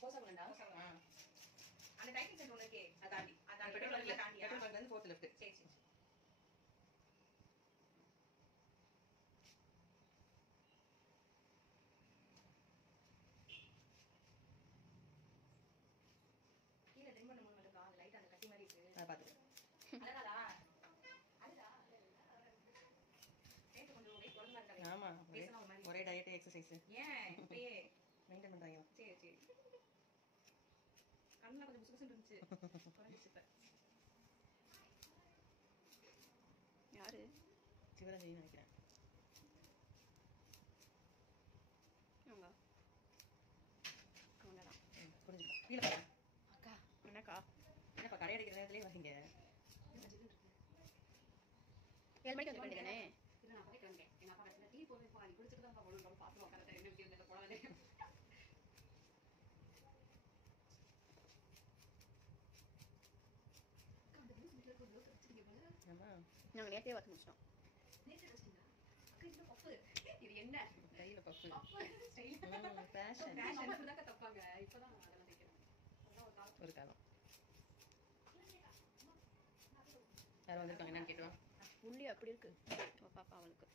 கோசகுலண்டா அந்த டைட்டிங் சென்டர் ஒண்ணு இருக்கே அதாண்டி பெட்ரோல் பங்க்ல இருந்து 4th லெஃப்ட். சரி சரி. கீழ ட்ரிம் பண்ண மூணு மட்டும் அந்த லைட் அந்த கட்டி மாதிரி இருக்கு. நான் பாத்துட்டேன். அழகாடா அழகா கேட்டு கொஞ்சம் வெயிட் குறஞ்சா இருக்காங்க. ஆமா ஒரே டயட் எக்சர்சைஸ். ஏன் இப்பயே மெயின்டைன் பண்றாங்க. சரி சரி. கண்ணெல்லாம் கொஞ்சம் புசுபுசுன்னு இருந்துச்சு. குறஞ்சிச்சு இப்ப. யாரு சிவராஜின்னு நினைக்கிறேன். அவங்க அவங்க தான் புரிஞ்சுக்கா. கீழே பாரு அக்கா. என்னக்கா என்னப்பா கடை அடிக்கிற நேரத்துலேயே வரீங்க? 7 மணிக்கு வந்து வேண்டியதானே? இல்லை நான் போய் கிளம்பேன். எங்கள் அப்பா கடைசியில் டீ போய் நீ குடிச்சிட்டு தான் போகணும் பார்த்து உட்கார என்ன விஷயம் போனாலே. நாங்கள் நேற்றே வர முடிச்சிட்டோம். இது என்ன கையில பப்பு தப்பாங்க. இப்பதான் ஒரு காலம் யாரும் வந்திருக்காங்க என்னன்னு கேட்டுவான். புள்ளி அப்படி இருக்கு பாப்பா அவளுக்கு.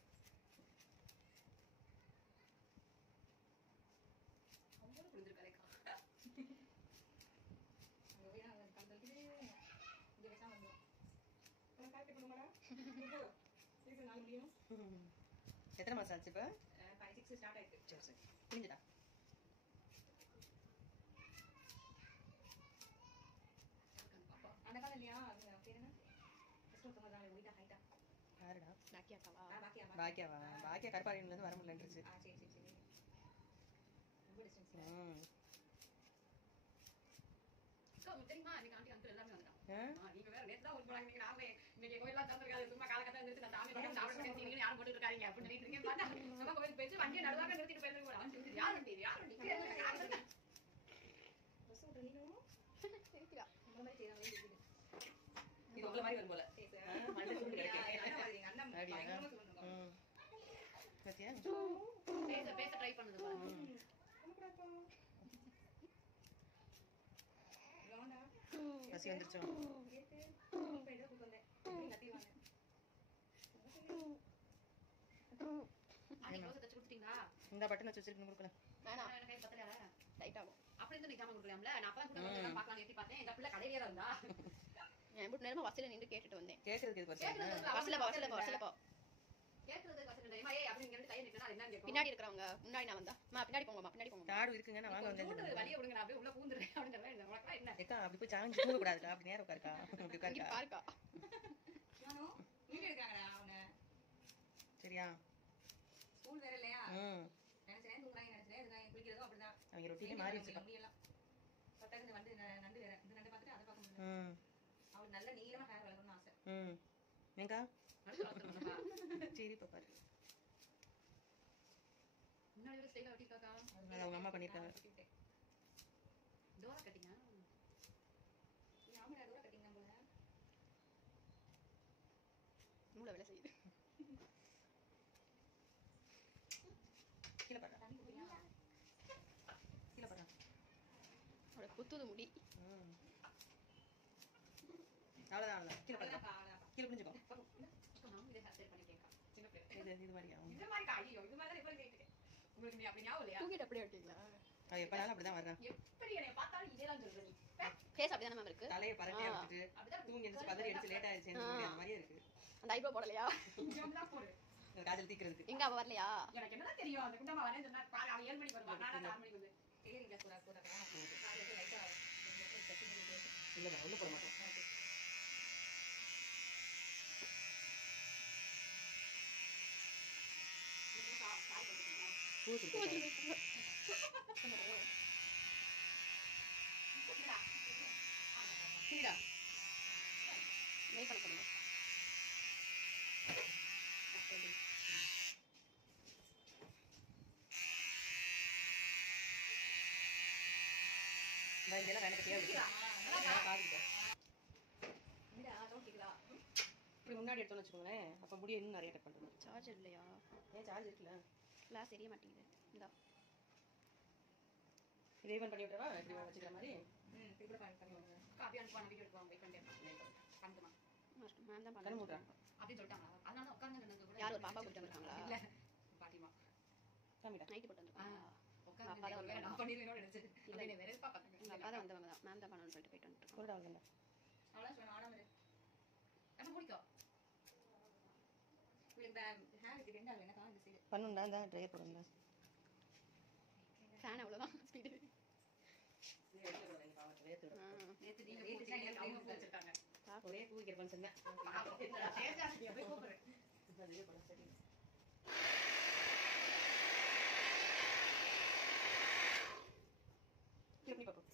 எத்தனை மாசம் ஆச்சு இப்ப? 5-6 ஸ்டார்ட் ஆயிருக்கு. சரி சரி புரிஞ்சுதா? அந்த காலம் இல்லையா பேர் என்ன யாருடா? பாக்கியாவா? பாக்கியாவா? பாக்கியா கருப்பாடியில இருந்து வர முடியலன்றுச்சு. சரி சரி சரி. ரொம்ப டிஸ்டன்ஸ். தெரியுமா நீங்க ஆண்டி அங்கிள் எல்லாமே வந்துட்டாங்க. நீங்க வேற நேத்து தான் ஊர் போறாங்க. நீங்க நாம இன்னைக்கு கோயிலா திறந்திருக்காது. சும்மா காலகட்டா இருந்துச்சு. நான் சாமி மட்டும் சாப்பிட நீங்க யாரும் போட்டுட்டு இருக்காங்க அப்படின்னு சொல்லிட்டு இருக்கேன். பார்த்தா சும்மா கோயில் போயிட்டு வண்டியை நடுவாக நிறுத்திட்டு போயிருங்க. அவன் சொல்லி யார் வண்டி யார் வண்டி பஸ் ஓட்டுற நீங்களும் சரிக்கா இந்த மாதிரி செய்யறாங்க. இது உங்கள மாதிரி வரும் போல. மண்டை சூடு கிடைக்கும். எங்க அண்ணன் பயங்கரமா சொல்லுங்க. பாத்தியா பேச ட்ரை பண்ணுது பாருங்க. பசி வந்துருச்சோ? இந்த பட்டன் வச்சு வச்சிருக்கீங்க கொடுக்கல. அப்படி இருந்து நிக்காம கொடுக்கலாம்ல. நான் அப்பா கூட பார்க்கலாம் ஏத்தி பார்த்தேன். எங்க பிள்ளை கடையில இருந்தா நான் நேரமா பஸ்ல நின்று கேட்டுட்டு வந்தேன். கேக்குறதுக்கு பஸ்ல பின்னாடி இருக்கிறவங்க முன்னாடி நான் வந்தா பின்னாடி போங்கம்மா பின்னாடி போங்க. காடு இருக்குங்க நான் வாங்க வந்தேன். வழிய விடுங்க நான் அப்படியே உள்ள பூந்துறேன் அப்படிங்கறத உனக்கு என்ன ஏக்கா அப்படி போய் சாஞ்சு தூங்க கூடாதுடா. அப்படி நேரா உட்காருக்கா. அப்படி உட்காருக்கா. பாருக்கா. நானோ இங்க இருக்காங்கடா அவனே. சரியா? ஸ்கூல் வேற இல்லையா? நினைச்சேன் தூங்குறாங்க நினைச்சேன். இதுதான் குளிக்கிறதும் அப்படிதான். அவங்க ரொட்டீனே மாறி வச்சிருக்காங்க. முடியலாம். பட்டாக்கு இந்த வந்து நண்டு வேற. இந்த நண்டு பார்த்துட்டு அதை பார்க்க முடியல. அவளுக்கு நல்ல நீளமா ஹேர் வளர்க்கணும்னு ஆசை. எங்க சரி பாரு முன்னாடி ஒரு ஸ்டைலா வெட்டிருக்காக்கா. அது அவங்க அம்மா பண்ணிருக்காங்க. டோரா கட்டிங்க. ஆமாடா டோரா கட்டிங்க போல. மூளை வேலை செய்யுது. கீழே பாரு. கீழே பாரு. அவளை குத்துது முடி. அவ்வளவுதான் கீழே பாரு. கீழே புரிஞ்சுக்கோ. இது மாதிரியா? இது மாதிரி ஐயோ இது மாதிரி இப்ப கேக்குறேன். உங்களுக்கு நீ அப்படி ஞாபகம் இல்லையா? தூக்கிட்டு அப்படியே விட்டீங்களா? அது எப்பனாலும் அப்படிதான் வர்றான். எப்படி என்னைய பார்த்தாலும் இதேதான் சொல்ற நீ. ஃபேஸ் அப்படிதான் மேம் இருக்கு. தலைய பரட்டியா விட்டுட்டு தூங்கி எந்திரச்சு பதறி அடிச்சு லேட் ஆயிடுச்சு அந்த மாதிரியே இருக்கு. அந்த ஐப்ரோ போடலையா? இங்க போடு. காஜல் தீக்கிறதுக்கு. எங்க அவ வரலையா? எனக்கு என்னடா தெரியும் அந்த குண்டமா வரேன்னு சொன்னா பாரு அவ 7 மணிக்கு வருவா. நான் 6 மணிக்கு வந்து. ஏரிங்க போடா. காலையில லைட்டா இல்ல உள்ள போட மாட்டோம். முன்னாடி எடுத்தோம்னு வச்சுக்கோங்களேன். அப்ப முடிய இன்னும் நிறைய கட் பண்றோம். சார்ஜர் இல்லையா? ஏன் சார்ஜ் இருக்குல்ல. கிளாஸ் தெரிய மாட்டேங்குது. இந்தா இதே பண்ணி விட்டுறவா இப்படி வச்சுக்கிற மாதிரி இப்படி கூட பண்ணி விடுங்க. காப்பி அனுப்புவாங்க வீடியோ எடுக்குவாங்க வெயிட் பண்ணிட்டே பண்ணுமா மேம் தான் பண்ண மூடுறாங்க அப்படி சொல்லிட்டாங்களா? அதனால தான் உட்கார்ந்து நின்னு கூட யார் ஒரு பாப்பா கூட்டி வந்திருக்காங்களா? இல்ல பாட்டிமா காமிடா நைட் போட்டு வந்திருக்காங்க. உட்கார்ந்து நான் பண்ணிருவேனோ நினைச்சேன். இல்ல நீ வேற பாப்பாங்க. எங்க அப்பா தான் வந்தவங்க தான். மேம் தான் பண்ணணும்னு சொல்லிட்டு போயிட்டு வந்துட்டாங்க. ஒரு டால் தான். அவ்வளவு சொன்னா ஆடாம இரு. நம்ம முடிக்கோ. உங்களுக்கு ஹேர் இது ரெண்டா என்ன கால் சைடு. பண்ணுடா அந்த ட்ரையர் போடுங்க. ஃபேன் அவ்வளவுதான் ஸ்பீடு. நேத்து நீங்க டைம் வச்சிருக்காங்க. ஒரே கூவிக்கிற ஃபங்க்ஷன் தான். சேச்சாசியா போய் கூப்பிடுறேன். அதுவே பண்ண சரி. எப்படி பாப்போம்.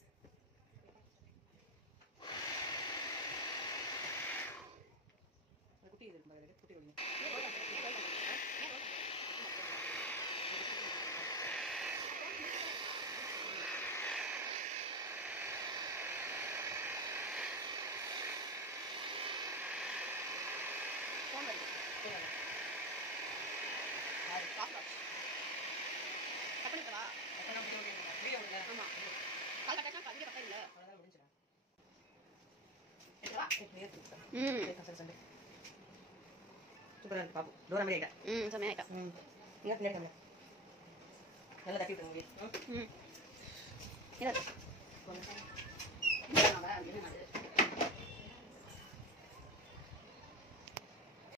குட்டி இது மாதிரி குட்டி ஒண்ணு. சூப்பரா இருக்கு பாப்பு. டோரா மாதிரி ஆயிட்டா. செமையா ஆயிட்டா. இங்க பின்னாடி நல்லா தட்டி விட்டுருங்க.